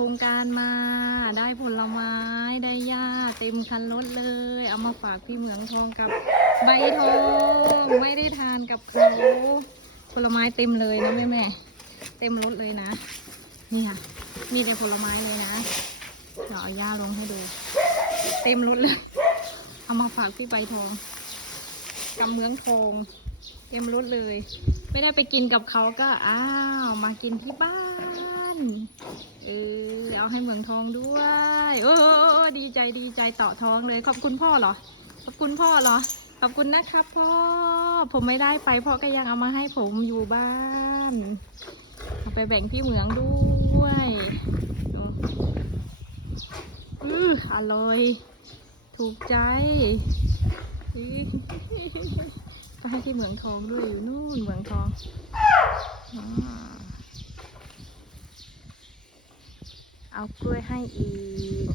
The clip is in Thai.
ครงการมาได้ผลไม้ได้หญ้าเต็มคันรถเลย เอามาฝากพี่เหมืองทองกับใบทองไม่ได้ทานกับเขาผลไม้เต็มเลยนะแม่เต็มรถเลยนะนี่ค่ะมีแต่ผลไม้เลยนะเดี๋ยวเอาหญ้าลงให้ดูเต็มรถเลยเอามาฝากพี่ใบทองกับเหมืองทองเต็มรถเลยไม่ได้ไปกินกับเขาก็อ้าวมากินที่บ้านเอาให้เหมืองทองด้วยโอ้ดีใจต่อท้องเลยขอบคุณพ่อเหรอขอบคุณพ่อเหรอขอบคุณนะครับพ่อผมไม่ได้ไปพ่อก็ยังเอามาให้ผมอยู่บ้านเอาไปแบ่งพี่เหมืองด้วยอร่อยถูกใจก็ให้ที่เหมืองทองด้วยอยู่นู่นเหมืองทองเอากล้วยให้อีก